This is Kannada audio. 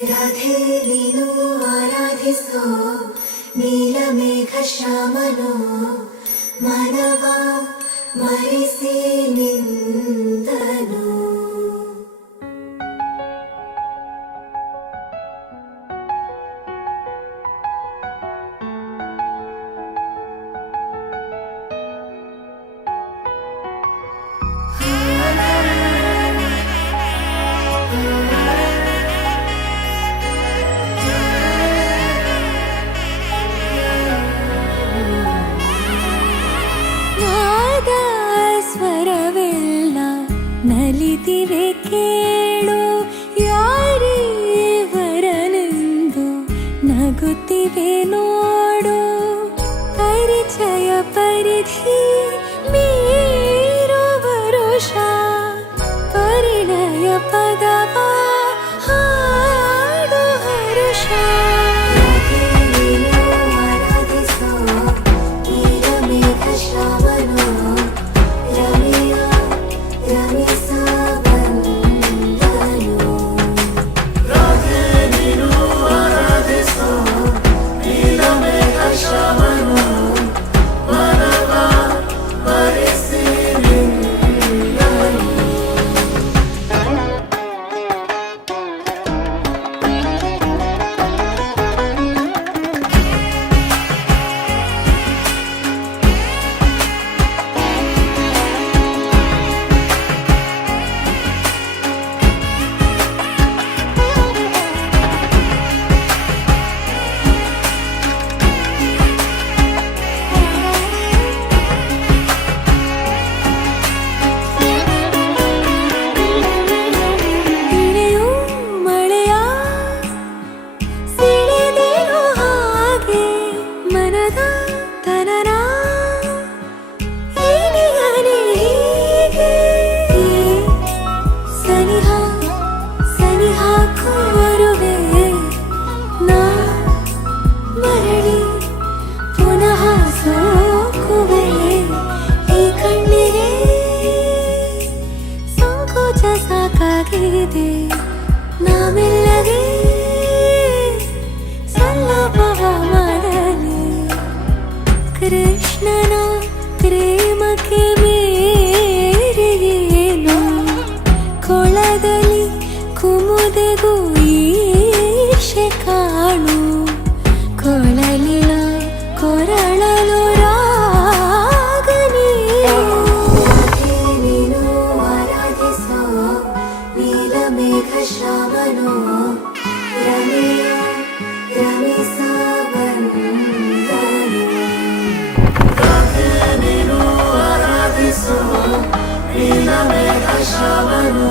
ರಾಧೆ ನೀನು ಆರಾಧಿಸೋ ನೀಲಮೇಘ ಶ್ಯಾಮನೋ ಮನವ ಮರಿಸಿ ನಿಂದನು. ನಲಿದಿವೆ ಕೇಳು ಯಾರೇ ವರನೆಂದು ನಗುತ್ತಿವೆ ನೋಡು. ಪರಿಚಯ ಪರಿಧಿ ಮೀರು ವರುಷ ಪರಿಣಯ ಪದವ ಹಾಡು ಹರುಷ. ಆರಾಧಿಸೋ ನೀಲಮೇಘ ಶ್ಯಾಮನೋ ರಮೆಯ ರಮಿಸ ಬಂದನು. ರಾಧೆ ನೀನು ಆರಾಧಿಸೋ ನೀಲಮೇಘ ಶ್ಯಾಮನೋ ಮನವ ಮರಿಸಿ ನಿಂದನು. ಸಾಕಾಗಿದೆ ನಾಮೆಲ್ಲಗೆ ಸಲ್ಲಭವ ಮಾಡಲಿ. ಕೃಷ್ಣನ ಪ್ರೇಮಕ್ಕೆ ಮೇರೆಯೇನು ಕೊಳದಲ್ಲಿ ಕುಮುದೆಗೂ ಈರ್ಷೆ ಕಾಣು. ಕೊಳಲಿನ ಕೊರಳಲು ನೀಲಮೇಘ ಶ್ಯಾಮನೋ ರಮೆಯ ರಮಿಸ ಬಂದನು. ರಾಧೆ ನೀನು ಆರಾಧಿಸೋ ನೀಲಮೇಘ ಶ್ಯಾಮನೋ